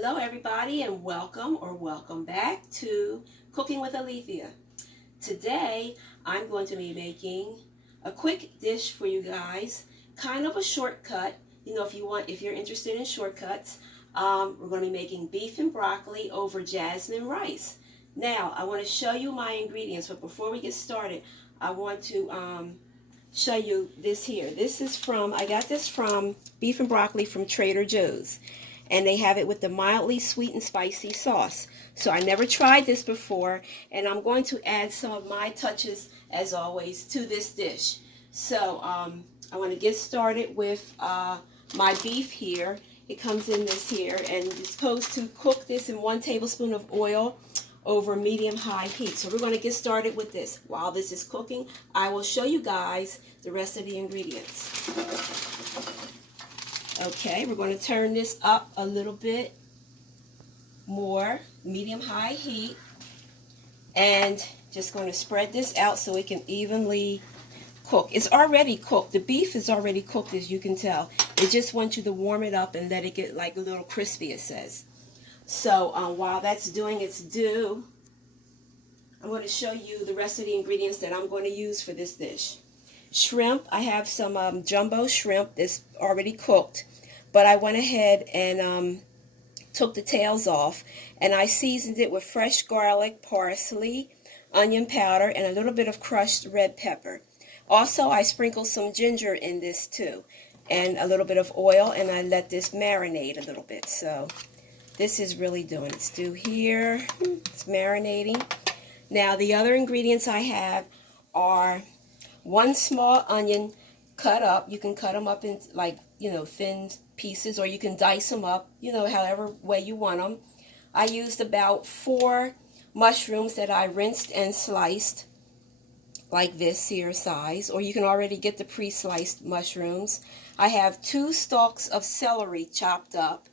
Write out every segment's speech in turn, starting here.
Hello everybody and welcome back to Cooking with Alethea. Today I'm going to be making a quick dish for you guys, kind of a shortcut. If you're interested in shortcuts, we're going to be making beef and broccoli over jasmine rice. Now I want to show you my ingredients, but before we get started, I want to show you this here. I got this from Beef and Broccoli from Trader Joe's. And they have it with the mildly sweet and spicy sauce. So I never tried this before, and I'm going to add some of my touches, as always, to this dish. So I want to get started with my beef here. It comes in this here, and you're supposed to cook this in 1 tablespoon of oil over medium-high heat. So we're going to get started with this. While this is cooking, I will show you guys the rest of the ingredients. Okay, we're going to turn this up a little bit more, medium-high heat, and just going to spread this out so it can evenly cook. It's already cooked. The beef is already cooked, as you can tell. It just wants you to warm it up and let it get like a little crispy, it says. So while that's doing its due, I'm going to show you the rest of the ingredients that I'm going to use for this dish. Shrimp, I have some jumbo shrimp that's already cooked, but I went ahead and took the tails off, and I seasoned it with fresh garlic, parsley, onion powder, and a little bit of crushed red pepper. Also, I sprinkled some ginger in this too, and a little bit of oil, and I let this marinate a little bit. So this is really doing its due here. It's marinating. Now the other ingredients I have are 1 small onion cut up. You can cut them up in thin pieces, or you can dice them up, however way you want them. I used about 4 mushrooms that I rinsed and sliced like this here size, or you can already get the pre-sliced mushrooms. I have 2 stalks of celery chopped up,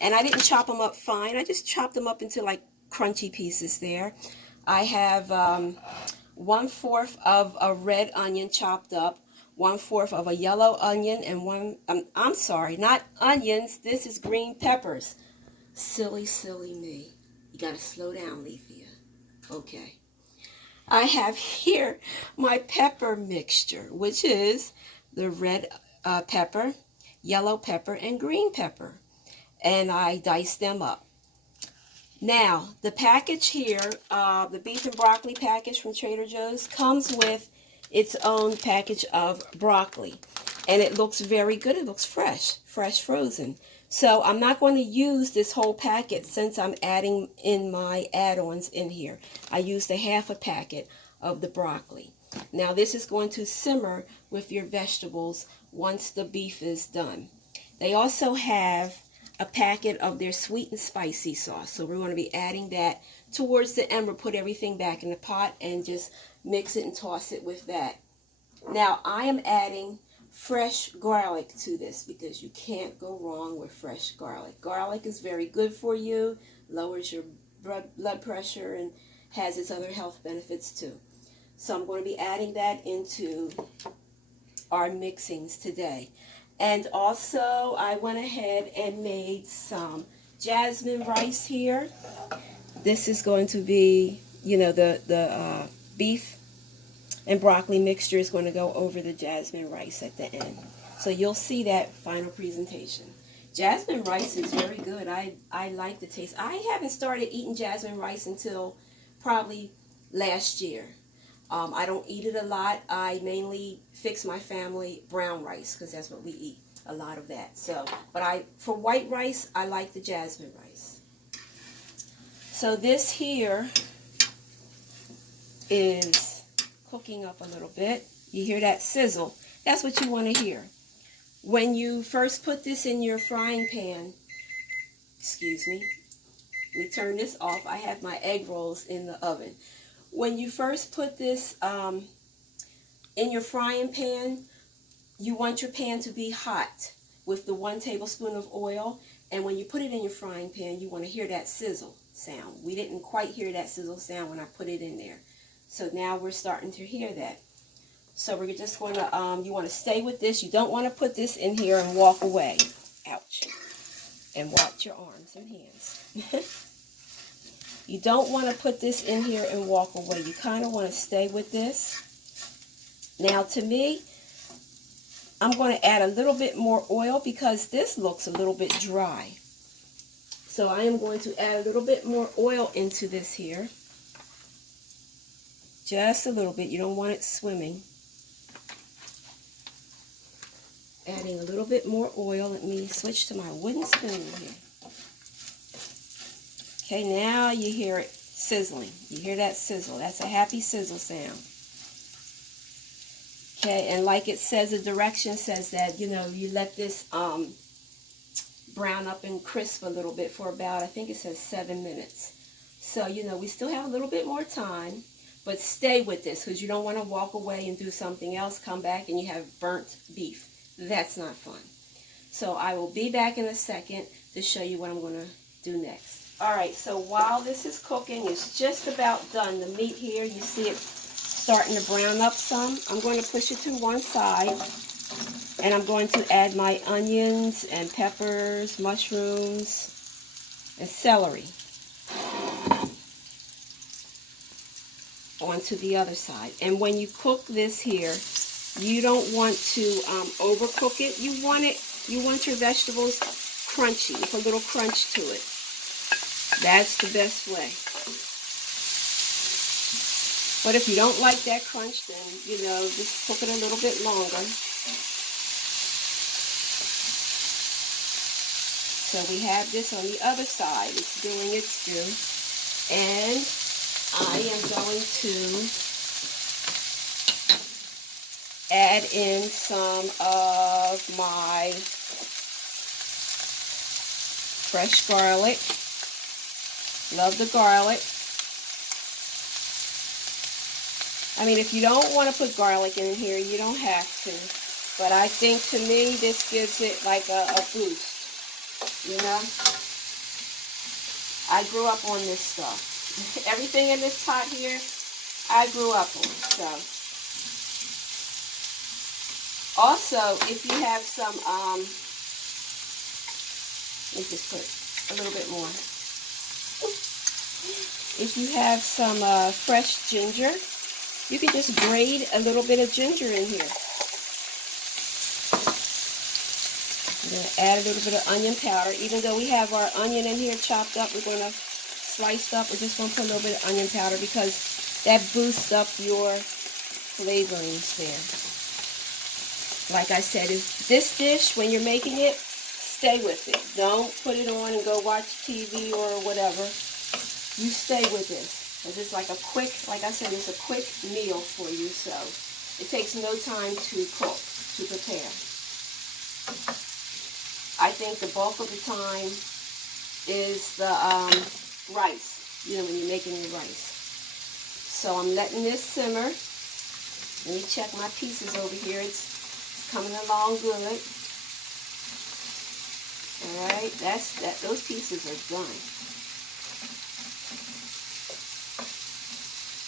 and I didn't chop them up fine. I just chopped them up into like crunchy pieces there. I have 1/4 of a red onion chopped up, 1/4 of a yellow onion, and I'm sorry, not onions, this is green peppers. Silly me. You gotta slow down, Alethea. Okay. I have here my pepper mixture, which is the red pepper, yellow pepper, and green pepper. And I diced them up. Now, the package here, the beef and broccoli package from Trader Joe's, comes with its own package of broccoli. And it looks very good. It looks fresh frozen. So I'm not going to use this whole packet since I'm adding in my add-ons in here. I used a 1/2 packet of the broccoli. Now this is going to simmer with your vegetables once the beef is done. They also have a packet of their sweet and spicy sauce. So we're going to be adding that towards the end. We'll put everything back in the pot and just mix it and toss it with that. Now I am adding fresh garlic to this because you can't go wrong with fresh garlic. Garlic is very good for you, lowers your blood pressure, and has its other health benefits too. So I'm going to be adding that into our mixings today. And also, I went ahead and made some jasmine rice here. This is going to be, the beef and broccoli mixture is going to go over the jasmine rice at the end. So you'll see that final presentation. Jasmine rice is very good. I like the taste. I haven't started eating jasmine rice until probably last year. I don't eat it a lot. I mainly fix my family brown rice because that's what we eat, a lot of that. So, but for white rice, I like the jasmine rice. So this here is cooking up a little bit. You hear that sizzle? That's what you want to hear. When you first put this in your frying pan, excuse me, let me turn this off. I have my egg rolls in the oven. When you first put this in your frying pan, you want your pan to be hot with the 1 tablespoon of oil. And when you put it in your frying pan, you want to hear that sizzle sound. We didn't quite hear that sizzle sound when I put it in there. So now we're starting to hear that. So we're just going to, you want to stay with this. You don't want to put this in here and walk away. Ouch. and watch your arms and hands. You don't want to put this in here and walk away. You kind of want to stay with this. Now to me, I'm going to add a little bit more oil because this looks a little bit dry. So I am going to add a little bit more oil into this here. Just a little bit. You don't want it swimming. Adding a little bit more oil. Let me switch to my wooden spoon here. Okay, now you hear it sizzling. You hear that sizzle. That's a happy sizzle sound. Okay, and like it says, the direction says that, you know, you let this brown up and crisp a little bit for about, I think it says 7 minutes. So, you know, we still have a little bit more time, but stay with this because you don't want to walk away and do something else, come back and you have burnt beef. That's not fun. So I will be back in a second to show you what I'm going to do next. Alright, so while this is cooking, it's just about done. The meat here, you see it starting to brown up some. I'm going to push it to one side, and I'm going to add my onions and peppers, mushrooms, and celery onto the other side. And when you cook this here, you don't want to overcook it. You want your vegetables crunchy, with a little crunch to it. That's the best way. But if you don't like that crunch, then, you know, just cook it a little bit longer. So we have this on the other side. It's doing its due. And I am going to add in some of my fresh garlic. Love the garlic. I mean, if you don't want to put garlic in here, you don't have to. But I think, to me, this gives it like a boost, you know? I grew up on this stuff. Everything in this pot here, I grew up on. So, also, if you have some, let me just put a little bit more. If you have some fresh ginger, you can just grate a little bit of ginger in here. I'm going to add a little bit of onion powder. Even though we have our onion in here chopped up, we're going to slice up. We're just going to put a little bit of onion powder because that boosts up your flavorings there. Like I said, this dish, when you're making it, stay with it. Don't put it on and go watch TV or whatever. You stay with this. It's like a quick, like I said, it's a quick meal for you, so it takes no time to cook, to prepare. I think the bulk of the time is the rice, you know, when you're making your rice. So I'm letting this simmer. Let me check my pieces over here. It's coming along good. All right, those pieces are done.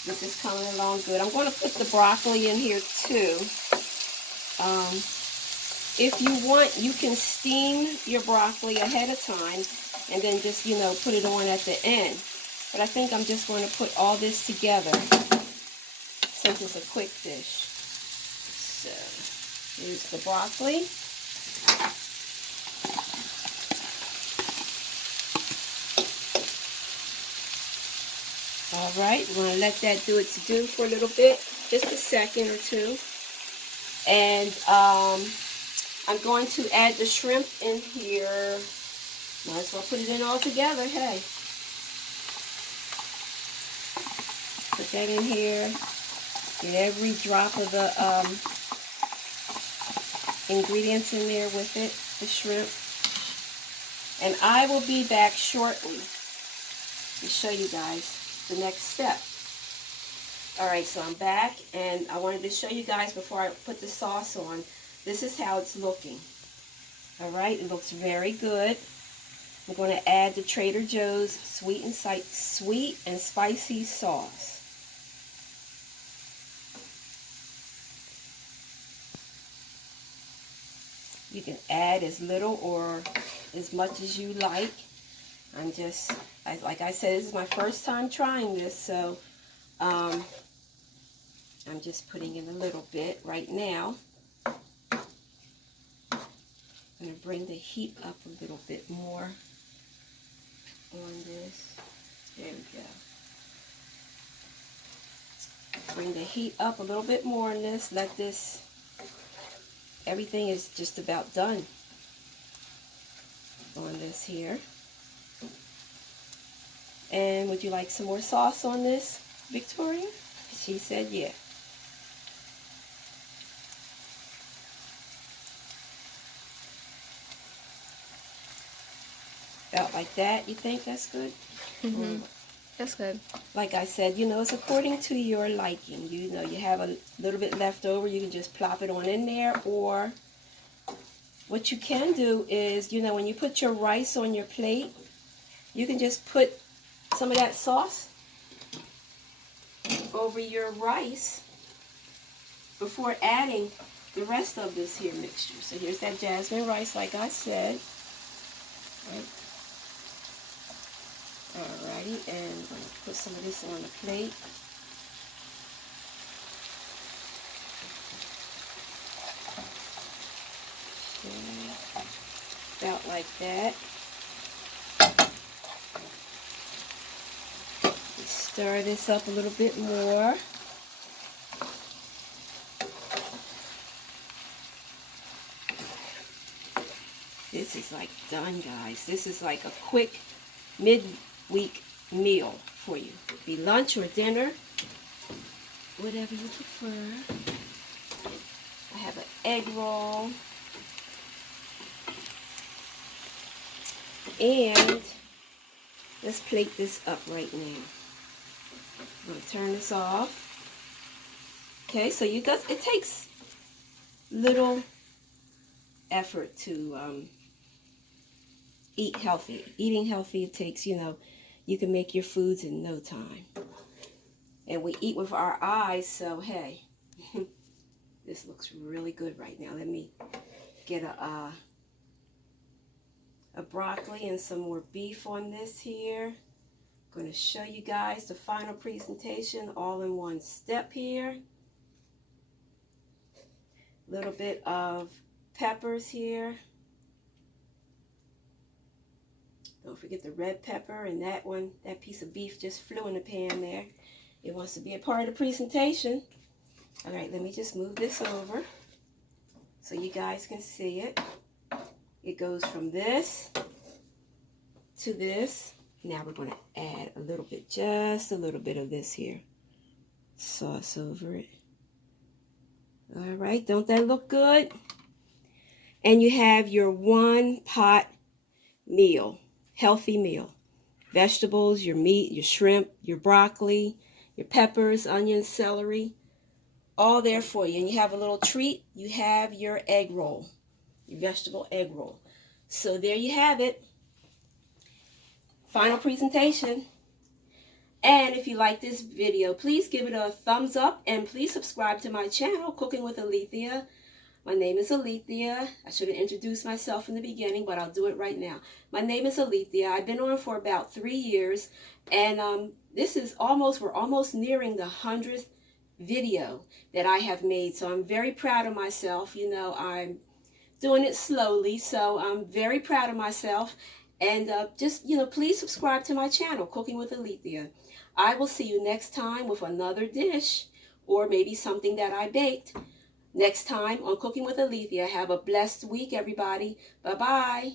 This is coming along good. I'm going to put the broccoli in here too. If you want, you can steam your broccoli ahead of time and then just, you know, put it on at the end. But I think I'm just going to put all this together since it's a quick dish. So, here's the broccoli. All right, we're going to let that do its due for a little bit, just a second or two. And I'm going to add the shrimp in here. Might as well put it in all together, hey. Put that in here. Get every drop of the ingredients in there with it, the shrimp. And I will be back shortly to show you guys the next step. Alright, so I'm back, and I wanted to show you guys before I put the sauce on. This is how it's looking. Alright, it looks very good. I'm going to add the Trader Joe's sweet and spicy sauce. You can add as little or as much as you like. Like I said, this is my first time trying this, so I'm just putting in a little bit right now. I'm going to bring the heat up a little bit more on this. There we go. Bring the heat up a little bit more on this. Let this, everything is just about done on this here. And would you like some more sauce on this, Victoria? She said yeah. About like that, you think that's good? Mm-hmm. That's good. Like I said, you know, it's according to your liking. You know, you have a little bit left over, you can just plop it on in there. Or what you can do is, you know, when you put your rice on your plate, you can just put some of that sauce over your rice before adding the rest of this here mixture. So here's that jasmine rice, like I said. Right. Alrighty, and I'm going to put some of this on the plate. Okay. About like that. Stir this up a little bit more. This is like done, guys. This is like a quick mid-week meal for you. Be lunch or dinner, whatever you prefer. I have an egg roll. And let's plate this up right now. I'm going to turn this off. Okay, so it takes little effort to eat healthy. Eating healthy, it takes, you know, you can make your foods in no time. And we eat with our eyes, so hey, this looks really good right now. Let me get a broccoli and some more beef on this here. I'm going to show you guys the final presentation all in one step here. A little bit of peppers here. Don't forget the red pepper, and that one, that piece of beef just flew in the pan there. It wants to be a part of the presentation. All right, let me just move this over so you guys can see it. It goes from this to this. Now we're going to add a little bit, just a little bit of this here. Sauce over it. All right, don't that look good? And you have your one pot meal, healthy meal. Vegetables, your meat, your shrimp, your broccoli, your peppers, onions, celery, all there for you. And you have a little treat. You have your egg roll, your vegetable egg roll. So there you have it. Final presentation. And if you like this video, please give it a thumbs up and please subscribe to my channel, Cooking with Alethea. My name is Alethea. I should have introduced myself in the beginning, but I'll do it right now. My name is Alethea. I've been on for about 3 years, and this is we're almost nearing the 100th video that I have made. So I'm very proud of myself. You know, I'm doing it slowly, so I'm very proud of myself. And just, you know, please subscribe to my channel, Cooking with Alethea. I will see you next time with another dish or maybe something that I baked. Next time on Cooking with Alethea. Have a blessed week, everybody. Bye-bye.